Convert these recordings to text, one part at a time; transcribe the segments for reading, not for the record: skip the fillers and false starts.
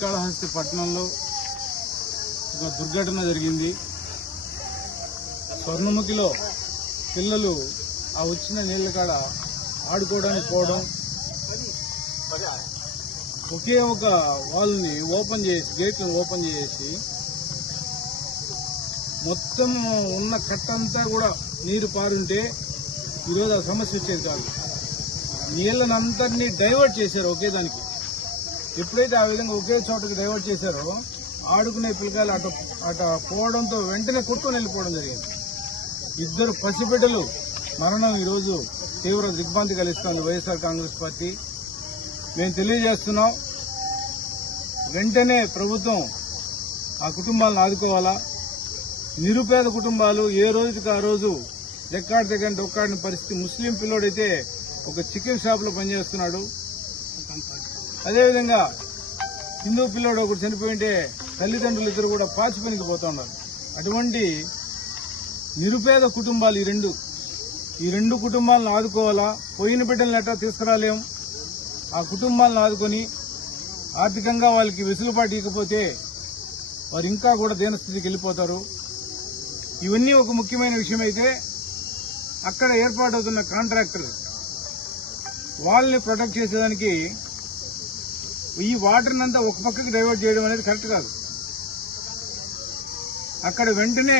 శ్రీకాళహస్తి పట్టణంలో ఒక దుర్ఘటన జరిగింది. స్వర్ణముఖిలో పిల్లలు ఆ వచ్చిన నీళ్ల కాడ ఆడుకోవడానికి పోవడం, ఒకే ఒక వాల్ని ఓపెన్ చేసి గేట్లను ఓపెన్ చేసి మొత్తం ఉన్న కట్టంతా కూడా నీరు పారుంటే ఈరోజు ఆ సమస్య వచ్చేది కాదు. నీళ్లనంతరినీ డైవర్ట్ చేశారు ఒకే దానికి. ఎప్పుడైతే ఆ విధంగా ఒకే చోటకి డైవర్ట్ చేశారో ఆడుకునే పిల్లకాయలు అట పోవడంతో వెంటనే కొట్టుకొని వెళ్ళిపోవడం జరిగింది. 2 పసిబిడ్డలు మరణం ఈరోజు తీవ్ర దిగ్భ్రాంతి కలిగిస్తోంది వైఎస్ఆర్ కాంగ్రెస్ పార్టీ. మేము తెలియజేస్తున్నాం, వెంటనే ప్రభుత్వం ఆ కుటుంబాలను ఆదుకోవాలా. నిరుపేద కుటుంబాలు ఏ రోజుకి ఆ రోజు ఎక్కాడి డొక్కాడిన పరిస్థితి. ముస్లిం పిల్లోడైతే ఒక చికెన్ షాప్ లో పనిచేస్తున్నాడు. అదేవిధంగా హిందూ పిల్లోడు ఒకటి చనిపోయింటే తల్లిదండ్రులు ఇద్దరు కూడా పాచి పనికి పోతా ఉన్నారు. అటువంటి నిరుపేద కుటుంబాలు ఈ రెండు కుటుంబాలను ఆదుకోవాలా. పోయిన బిడ్డలను ఎట్టా తీసుకురాలేం. ఆ కుటుంబాలను ఆదుకొని ఆర్థికంగా వాళ్ళకి వెసులుబాటు ఇవ్వకపోతే వారు ఇంకా కూడా దీనస్థితికి వెళ్ళిపోతారు. ఇవన్నీ ఒక ముఖ్యమైన విషయం అయితే, అక్కడ ఏర్పాటవుతున్న కాంట్రాక్టర్ వాళ్ళని ప్రొటెక్ట్ చేసేదానికి ఈ వాటర్ని అంతా ఒక పక్కకి డైవర్ట్ చేయడం అనేది కరెక్ట్ కాదు. అక్కడ వెంటనే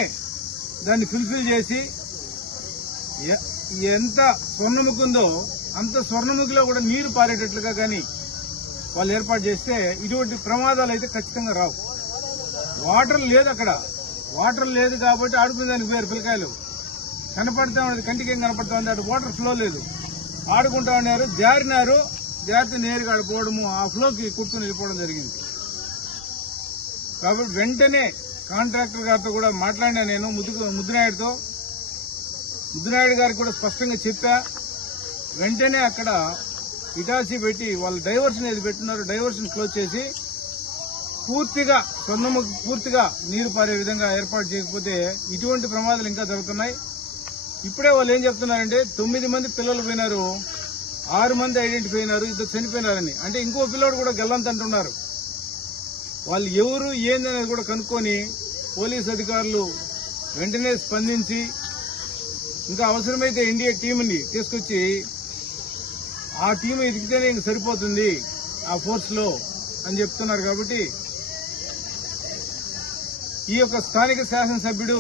దాన్ని ఫుల్ఫిల్ చేసి ఎంత స్వర్ణముఖి ఉందో అంత స్వర్ణముఖిలో కూడా నీరు పారేటట్లుగా కానీ వాళ్ళు ఏర్పాటు చేస్తే ఇటువంటి ప్రమాదాలు అయితే ఖచ్చితంగా రావు. వాటర్ లేదు, అక్కడ వాటర్ లేదు కాబట్టి ఆడుకునే దానికి వేరు పిల్లకాయలు కనపడతా ఉన్నది, కంటికి ఏం కనపడతా ఉంది. అటు వాటర్ ఫ్లో లేదు, ఆడుకుంటా ఉన్నారు, జారినారు, జాగ్రత్త నేరుగా ఆడిపోవడము, ఆ ఫ్లోకి కుట్టుకుని వెళ్ళిపోవడం జరిగింది. కాబట్టి వెంటనే కాంట్రాక్టర్ గారితో కూడా మాట్లాడినా నేను, ముద్దునాయుడుతో. ముద్దునాయుడు గారికి కూడా స్పష్టంగా చెప్పా, వెంటనే అక్కడ ఇటాచి పెట్టి వాళ్ళు డైవర్షన్ ఏది పెట్టున్నారో డైవర్షన్ క్లోజ్ చేసి పూర్తిగా స్వర్ణముఖి పూర్తిగా నీరు పారే విధంగా ఏర్పాటు చేయకపోతే ఇటువంటి ప్రమాదాలు ఇంకా జరుగుతున్నాయి. ఇప్పుడే వాళ్ళు ఏం చెప్తున్నారంటే 9 మంది పిల్లలు పోయినారు, 6 మంది ఐడెంటిఫై అయినారు, 2 చనిపోయినారని. అంటే ఇంకో పిల్లోడు కూడా గల్లంత అంటున్నారు. వాళ్ళు ఎవరు ఏందనేది కూడా కనుక్కొని పోలీస్ అధికారులు వెంటనే స్పందించి ఇంకా అవసరమైతే ఎన్డీఏ టీంని తీసుకొచ్చి ఆ టీం ఎదిగితేనే ఇంక సరిపోతుంది ఆ ఫోర్స్ లో అని చెప్తున్నారు. కాబట్టి ఈ యొక్క స్థానిక శాసనసభ్యుడు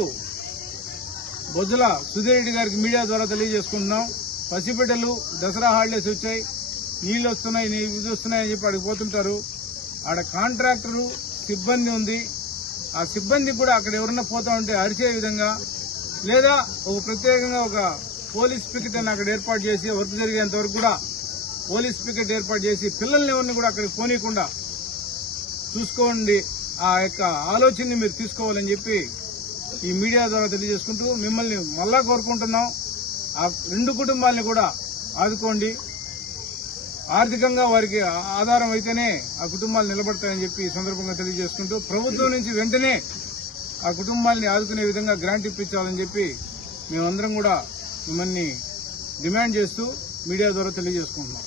బొజ్జల సుధీర్ రెడ్డి గారికి మీడియా ద్వారా తెలియజేసుకుంటున్నాం. పసిబిడ్డలు దసరా హాలిడేస్ వచ్చాయి, నీళ్లు వస్తున్నాయి, ఇది వస్తున్నాయని చెప్పి అక్కడికి పోతుంటారు. ఆడ కాంట్రాక్టరు సిబ్బంది ఉంది. ఆ సిబ్బందికి కూడా అక్కడ ఎవరన్నా పోతా ఉంటే అరిచే విధంగా లేదా ఒక ప్రత్యేకంగా ఒక పోలీస్ పికెట్ అని అక్కడ ఏర్పాటు చేసి వర్క్ జరిగేంత వరకు కూడా పోలీస్ పికెట్ ఏర్పాటు చేసి పిల్లల్ని ఎవరిని కూడా అక్కడికి పోనీయకుండా చూసుకోండి. ఆ యొక్క ఆలోచనని మీరు తీసుకోవాలని చెప్పి ఈ మీడియా ద్వారా తెలియజేసుకుంటూ మిమ్మల్ని మళ్ళా కోరుకుంటున్నాం. ఆ 2 కుటుంబాలని కూడా ఆదుకోండి. ఆర్థికంగా వారికి ఆధారం అయితేనే ఆ కుటుంబాలు నిలబడతాయని చెప్పి ఈ సందర్భంగా తెలియజేసుకుంటూ ప్రభుత్వం నుంచి వెంటనే ఆ కుటుంబాలని ఆదుకునే విధంగా గ్రాంట్ ఇప్పించాలని చెప్పి మేమందరం కూడా మిమ్మల్ని డిమాండ్ చేస్తూ మీడియా ద్వారా తెలియజేసుకుంటున్నాం.